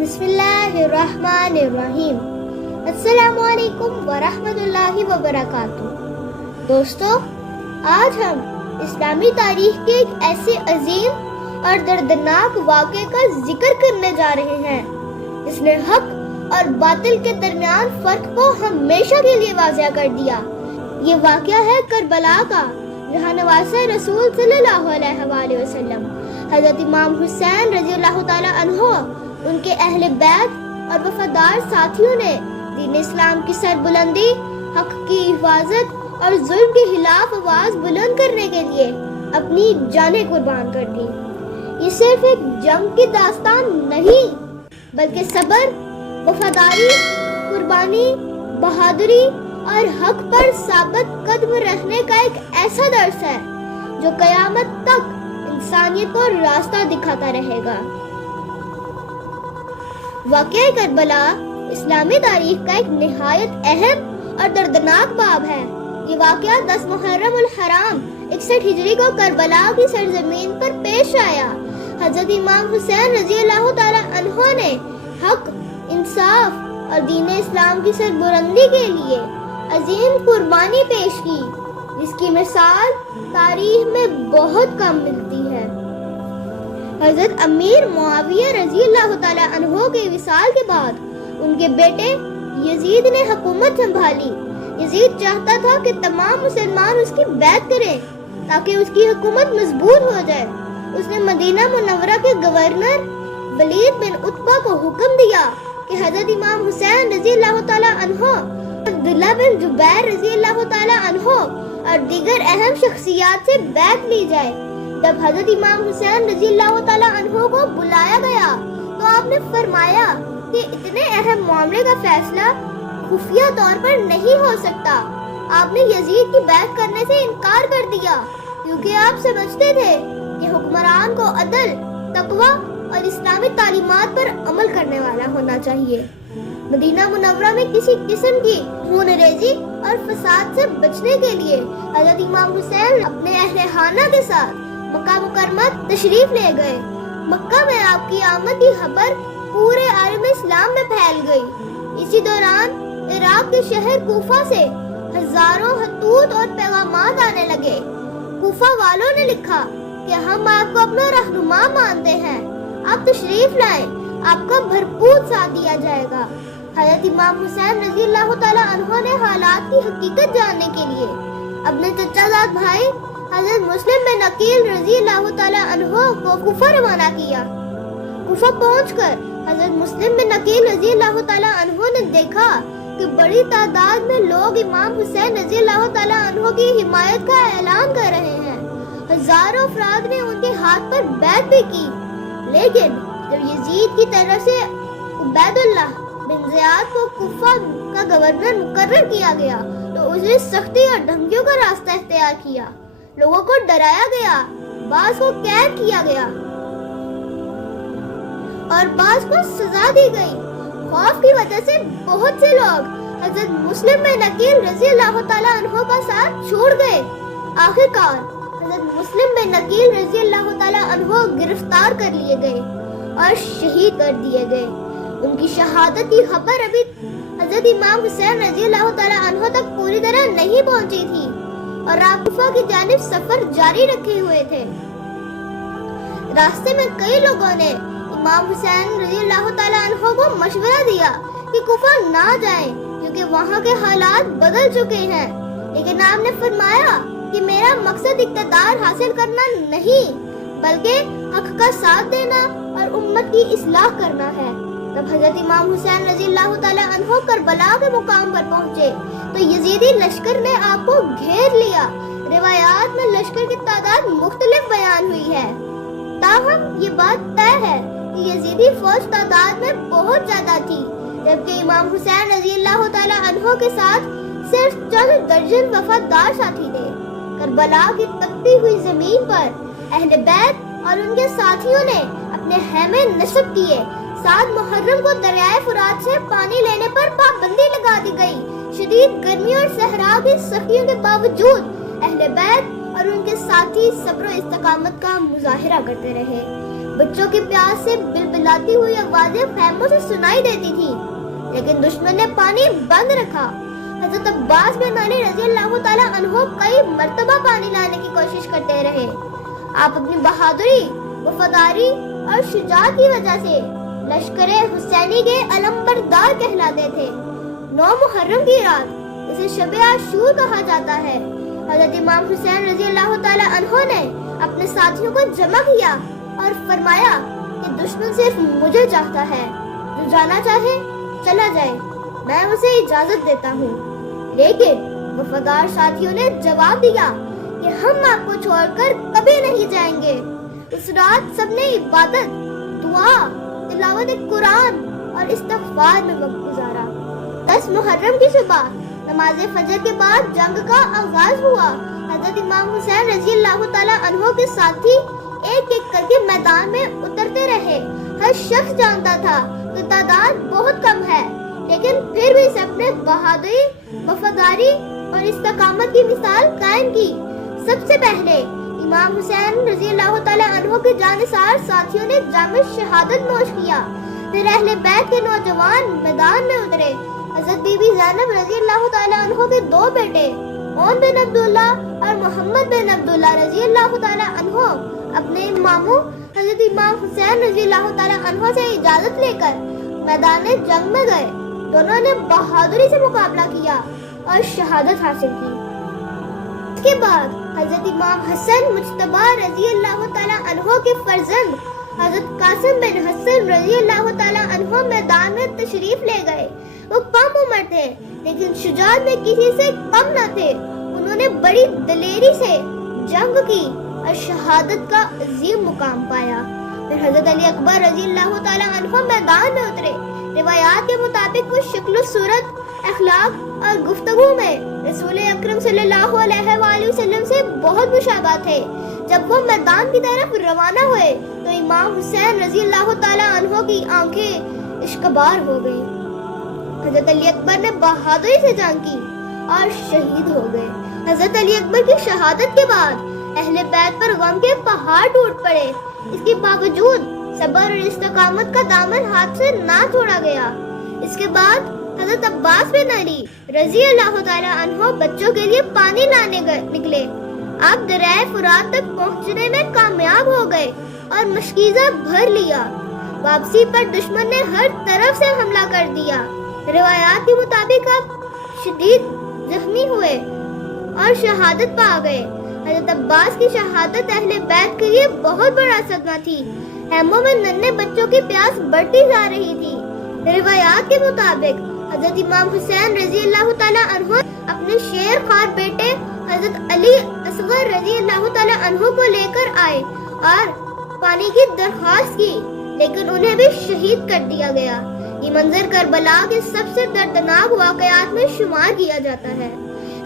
بسم اللہ الرحمن الرحیم۔ السلام علیکم ورحمۃ اللہ وبرکاتہ۔ دوستو، آج ہم اسلامی تاریخ کے ایک ایسے عظیم اور دردناک واقعے کا ذکر کرنے جا رہے ہیں جس نے حق اور باطل کے درمیان فرق کو ہمیشہ کے لیے واضح کر دیا۔ یہ واقعہ ہے کربلا کا، جہاں نواسۂ رسول صلی اللہ علیہ وآلہ وسلم حضرت امام حسین رضی اللہ تعالیٰ عنہ، ان کے اہل بیت اور وفادار ساتھیوں نے دین اسلام کی سربلندی، حق کی حفاظت اور ظلم کے خلاف آواز بلند کرنے کے لیے اپنی جانیں قربان کر دی۔ یہ صرف ایک جنگ کی داستان نہیں، بلکہ صبر، وفاداری، قربانی، بہادری اور حق پر ثابت قدم رہنے کا ایک ایسا درس ہے جو قیامت تک انسانیت کو راستہ دکھاتا رہے گا۔ واقعہ کربلا اسلامی تاریخ کا ایک نہایت اہم اور دردناک باب ہے۔ یہ واقعہ 10 محرم الحرام 61 ہجری کو کربلا کی سرزمین پر پیش آیا۔ حضرت امام حسین رضی اللہ تعالیٰ عنہ نے حق، انصاف اور دین اسلام کی سربلندی کے لیے عظیم قربانی پیش کی، جس کی مثال تاریخ میں بہت کم ملتی ہے۔ حضرت امیر معاویہ رضی اللہ تعالیٰ عنہ کے وصال کے بعد ان کے بیٹے یزید نے حکومت سنبھالی۔ یزید چاہتا تھا کہ تمام مسلمان اس کی بیعت کریں تاکہ اس کی حکومت مضبوط ہو جائے۔ اس نے مدینہ منورہ کے گورنر ولید بن عتبہ کو حکم دیا کہ حضرت امام حسین رضی اللہ تعالیٰ عنہ، عبداللہ بن زبیر رضی اللہ تعالیٰ عنہ اور دیگر اہم شخصیات سے بیعت لی جائے۔ جب حضرت امام حسین رضی اللہ تعالیٰ عنہ کو بلایا گیا تو آپ نے فرمایا کہ اتنے اہم معاملے کا فیصلہ خفیہ طور پر نہیں ہو سکتا۔ آپ نے یزید کی بیعت کرنے سے انکار کر دیا کیونکہ آپ سمجھتے تھے کہ حکمران کو عدل، تقوی اور اسلامی تعلیمات پر عمل کرنے والا ہونا چاہیے۔ مدینہ منورہ میں کسی قسم کی خون ریزی اور فساد سے بچنے کے لیے حضرت امام حسین اپنے اہل خانہ کے ساتھ مکہ مکرمہ تشریف لے گئے۔ مکہ میں آپ کی آمد کی خبر پورے عالم اسلام میں پھیل گئی۔ اسی دوران عراق کے شہر کوفہ سے ہزاروں خطوط اور پیغامات آنے لگے۔ کوفہ والوں نے لکھا کہ ہم آپ کو اپنا رہنما مانتے ہیں، آپ تشریف لائیں، آپ کا بھرپور ساتھ دیا جائے گا۔ حضرت امام حسین رضی اللہ تعالیٰ عنہ نے حالات کی حقیقت جاننے کے لیے اپنے چچا زاد بھائی حضرت مسلم بن عقیل رضی اللہ تعالیٰ عنہ کو کوفہ روانہ کیا۔ کوفہ پہنچ کر حضرت مسلم بن عقیل رضی اللہ تعالیٰ عنہ نے دیکھا کہ بڑی تعداد میں لوگ امام حسین رضی اللہ تعالیٰ عنہ کی حمایت کا اعلان کر رہے ہیں۔ ہزاروں افراد نے ان کے ہاتھ پر بیعت بھی کی، لیکن جب یزید کی طرف سے عبید اللہ بن زیاد کو کوفہ کا گورنر مقرر کیا گیا تو اس نے سختی اور دھمکیوں کا راستہ اختیار کیا۔ لوگوں کو ڈرایا گیا، بعض کو قید کیا گیا اور بعض کو سزا دی گئی۔ خوف کی وجہ سے بہت سے لوگ حضرت مسلم بن عقیل رضی اللہ تعالیٰ عنہ کا ساتھ چھوڑ گئے۔ آخرکار حضرت مسلم بن عقیل رضی اللہ تعالیٰ عنہ گرفتار کر لیے گئے اور شہید کر دیے گئے۔ ان کی شہادت کی خبر ابھی حضرت امام حسین رضی اللہ تعالیٰ عنہ تک پوری طرح نہیں پہنچی تھی اور آپ کوفہ کی جانب سفر جاری رکھے ہوئے تھے۔ راستے میں کئی لوگوں نے امام حسین رضی اللہ تعالیٰ عنہ کو مشورہ دیا کہ کوفہ نہ جائیں کیونکہ وہاں کے حالات بدل چکے ہیں، لیکن آپ نے فرمایا کہ میرا مقصد اقتدار حاصل کرنا نہیں بلکہ حق کا ساتھ دینا اور امت کی اصلاح کرنا ہے۔ جب حضرت امام حسین رضی اللہ تعالیٰ عنہ کربلا کے مقام پر پہنچے تو یزیدی لشکر نے آپ کو گھیر لیا۔ روایات میں لشکر کی تعداد مختلف بیان ہوئی ہے، تاہم یہ بات طے ہے کہ یزیدی فوج تعداد میں بہت زیادہ تھی، جبکہ امام حسین رضی اللہ تعالیٰ عنہ کے ساتھ صرف چند درجن وفادار ساتھی تھے۔ کربلا کی تپتی ہوئی زمین پر اہل بیت اور ان کے ساتھیوں نے اپنے خیمے نصب کیے۔ 7 محرم کو دریائے فرات سے پانی لینے پر پابندی لگا دی گئی۔ شدید گرمی اور صحرا کی سختیوں کے باوجود اہل بیت اور ان کے ساتھی صبر و استقامت کا مظاہرہ کرتے رہے۔ بچوں کی پیاس سے بلبلاتی ہوئی آوازیں خیموں سے سنائی دیتی تھی، لیکن دشمن نے پانی بند رکھا۔ حضرت عباس بن علی رضی اللہ تعالیٰ عنہ کئی مرتبہ پانی لانے کی کوشش کرتے رہے۔ آپ اپنی بہادری، وفاداری اور شجاعت کی وجہ سے لشکر حسینی کے علمبردار کہلاتے تھے۔ 9 محرم کی رات، اسے شب عاشور کہا جاتا ہے، حضرت امام حسین رضی اللہ تعالیٰ عنہ نے اپنے ساتھیوں کو جمع کیا اور فرمایا کہ دشمن صرف مجھے چاہتا ہے، جو جانا چاہے چلا جائے، میں اسے اجازت دیتا ہوں۔ لیکن وفادار ساتھیوں نے جواب دیا کہ ہم آپ کو چھوڑ کر کبھی نہیں جائیں گے۔ اس رات سب نے عبادت، دعا، تلاوت قرآن اور استغفار میں وقت گزارا۔ 10 محرم کی صبح نماز فجر کے بعد جنگ کا آغاز ہوا۔ حضرت امام حسین رضی اللہ تعالیٰ عنہ کے ساتھی ایک ایک کر کے میدان میں اترتے رہے۔ ہر شخص جانتا تھا کہ تعداد بہت کم ہے، لیکن پھر بھی سب نے بہادری، وفاداری اور استقامت کی مثال قائم کی۔ سب سے پہلے امام حسین رضی اللہ تعالیٰ عنہ کے جانثار ساتھیوں نے جام شہادت نوش کیا۔ پھر اہل بیت کے نوجوان میدان میں اترے۔ حضرت بی بی زینب رضی اللہ تعالیٰ عنہ کے 2 بیٹے اون بن عبداللہ اور محمد بن عبداللہ رضی اللہ تعالیٰ عنہ اپنے ماموں حضرت امام حسین رضی اللہ تعالیٰ عنہ سے اجازت لے کر میدان جنگ میں گئے۔ دونوں نے بہادری سے مقابلہ کیا اور شہادت حاصل کی۔ اس کے بعد حضرت امام حسن مجتبی رضی اللہ تعالیٰ عنہ کے فرزند حضرت قاسم بن حسن رضی اللہ تعالیٰ عنہ میدان میں تشریف لے گئے۔ وہ کم عمر تھے، لیکن شجاعت میں کسی سے کم نہ تھے۔ انہوں نے بڑی دلیری سے جنگ کی اور شہادت کا عظیم مقام پایا۔ پھر حضرت علی اکبر رضی اللہ تعالیٰ عنہ میدان میں اترے۔ روایات کے مطابق وہ شکل و صورت، اخلاق اور گفتگو میں رسول اکرم صلی اللہ علیہ وآلہ وسلم سے بہت مشابہ تھے۔ جب وہ میدان کی طرف روانہ ہوئے تو امام حسین رضی اللہ تعالیٰ عنہ کی آنکھیں اشکبار ہو گئیں۔ حضرت علی اکبر نے بہادری سے جنگ کی اور شہید ہو گئے۔ حضرت علی اکبر کی شہادت کے بعد اہل بیت پر غم کے پہاڑ ٹوٹ پڑے۔ اس کے باوجود صبر اور استقامت کا دامن ہاتھ سے نہ چھوڑا گیا۔ اس کے بعد حضرت عباس بن علی رضی اللہ تعالیٰ عنہ بچوں کے لیے پانی لانے نکلے۔ آپ دریائے فرات تک پہنچنے میں کامیاب ہو گئے اور مشکیزہ بھر لیا۔ واپسی پر دشمن نے ہر طرف سے حملہ کر دیا۔ روایات کے مطابق آپ شدید زخمی ہوئے اور شہادت پا گئے۔ حضرت عباس کی شہادت اہل بیت کے لیے بہت بڑا صدمہ تھی۔ خیموں میں ننھے بچوں کی پیاس بڑھتی جا رہی تھی۔ روایات کے مطابق حضرت امام حسین رضی اللہ تعالیٰ عنہ اپنے شیر خوار بیٹے حضرت علی اصغر رضی اللہ تعالیٰ عنہ کو لے کر آئے اور پانی کی درخواست کی، لیکن انہیں بھی شہید کر دیا گیا۔ یہ منظر کربلا کے سب سے دردناک واقعات میں شمار کیا جاتا ہے۔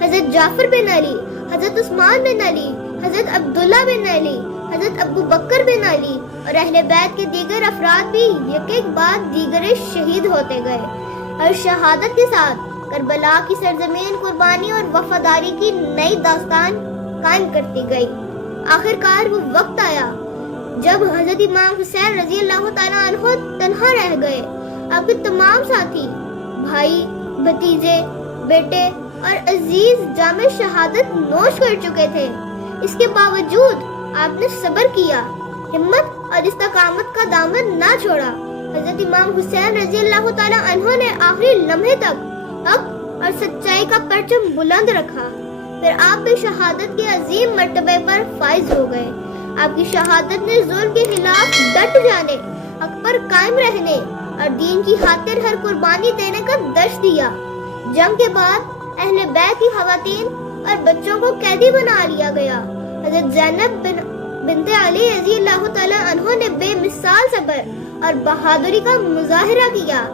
حضرت جعفر بن علی، حضرت عثمان بن علی، حضرت عبداللہ بن علی، حضرت ابو بکر بن علی اور اہل بیت کے دیگر افراد بھی یک ایک بعد دیگر شہید ہوتے گئے، اور شہادت کے ساتھ کربلا کی سرزمین قربانی اور وفاداری کی نئی داستان قائم کرتی گئی۔ آخر کار وہ وقت آیا جب حضرت امام حسین رضی اللہ تعالیٰ عنہ تنہا رہ گئے۔ آپ کے تمام ساتھی، بھائی، بھتیجے، بیٹے اور عزیز جام شہادت نوش کر چکے تھے۔ اس کے باوجود آپ نے صبر کیا، ہمت اور استقامت کا دامن نہ چھوڑا۔ حضرت امام حسین رضی اللہ تعالیٰ عنہ نے آخری لمحے تک حق اور سچائی کا پرچم بلند رکھا۔ پھر آپ بھی شہادت کے عظیم مرتبے پر فائز ہو گئے۔ آپ کی شہادت نے ظلم کے خلاف ڈٹ جانے، حق پر قائم رہنے اور دین کی خاطر ہر قربانی دینے کا درس دیا۔ جنگ کے بعد اہل بیت کی خواتین اور بچوں کو قیدی بنا لیا گیا۔ حضرت زینب بنت علی رضی اللہ تعالیٰ عنہ نے بے مثال صبر اور بہادری کا مظاہرہ کیا۔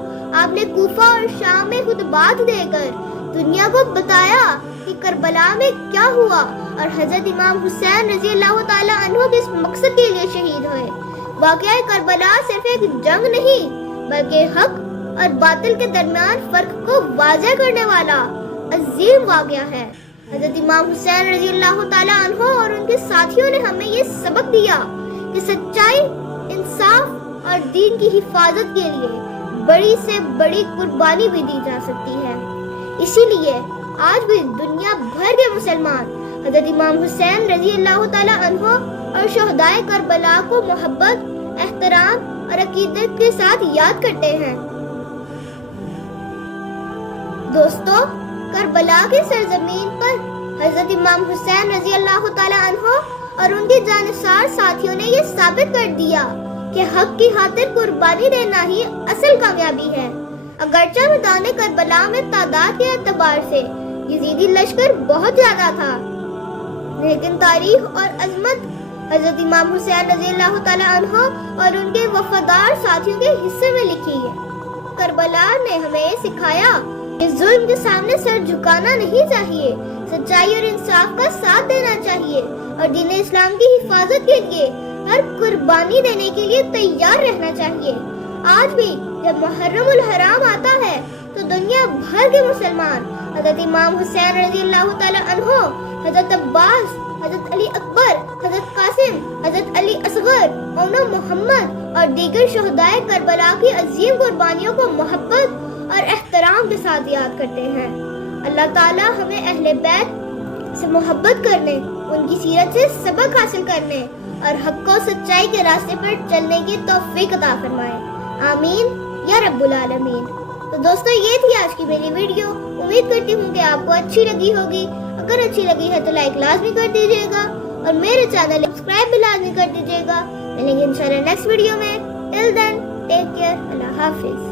آپ نے کوفہ اور شام میں خطبات دے کر دنیا کو بتایا کہ کربلا میں کیا ہوا اور حضرت امام حسین رضی اللہ تعالیٰ عنہ کس مقصد کے لیے شہید ہوئے۔ واقعہ کربلا صرف ایک جنگ نہیں، بلکہ حق اور باطل کے درمیان فرق کو واضح کرنے والا عظیم واقعہ ہے۔ حضرت امام حسین رضی اللہ تعالیٰ عنہ اور ان کے ساتھیوں نے ہمیں یہ سبق دیا کہ سچائی، انصاف انصاف اور دین کی حفاظت کے لیے بڑی سے بڑی قربانی بھی دی جا سکتی ہے۔ اسی لیے آج بھی دنیا بھر کے مسلمان حضرت امام حسین رضی اللہ تعالی عنہ اور شہدائے کربلا کو محبت، احترام اور عقیدت کے ساتھ یاد کرتے ہیں۔ دوستو، کربلا کی سرزمین پر حضرت امام حسین رضی اللہ تعالی عنہ اور ان کے جانثار ساتھیوں نے یہ ثابت کر دیا کہ حق کی خاطر قربانی دینا ہی اصل کامیابی ہے۔ اگرچہ میدان کربلا میں تعداد کے اعتبار سے یزیدی لشکر بہت زیادہ تھا، لیکن تاریخ اور عظمت حضرت امام حسین رضی اللہ تعالی عنہ اور ان کے وفادار ساتھیوں کے حصے میں لکھی ہے۔ کربلا نے ہمیں سکھایا کہ ظلم کے سامنے سر جھکانا نہیں چاہیے، سچائی اور انصاف کا ساتھ دینا چاہیے اور دین اسلام کی حفاظت کے لیے ہر قربانی دینے کے لیے تیار رہنا چاہیے۔ آج بھی جب محرم الحرام آتا ہے تو دنیا بھر کے مسلمان حضرت امام حسین رضی اللہ تعالی عنہ، حضرت عباس، حضرت علی اکبر، حضرت قاسم، حضرت علی اصغر، اونو محمد اور دیگر شہدائے کربلا کی عظیم قربانیوں کو محبت اور احترام کے ساتھ یاد کرتے ہیں۔ اللہ تعالی ہمیں اہل بیت سے محبت کرنے، ان کی سیرت سے سبق حاصل کرنے اور حق و سچائی کے راستے پر چلنے کی توفیق عطا فرمائے، آمین یا رب العالمین۔ تو دوستو، یہ تھی آج کی میری ویڈیو۔ امید کرتی ہوں کہ آپ کو اچھی لگی ہوگی۔ اگر اچھی لگی ہے تو لائک لازمی کر دیجیے گا اور میرے چینل سبسکرائب بھی لازمی کر دیجیے گا۔ ملیں گے انشاءاللہ نیکسٹ ویڈیو میں۔ ٹل دین ٹیک کیئر، اللہ حافظ۔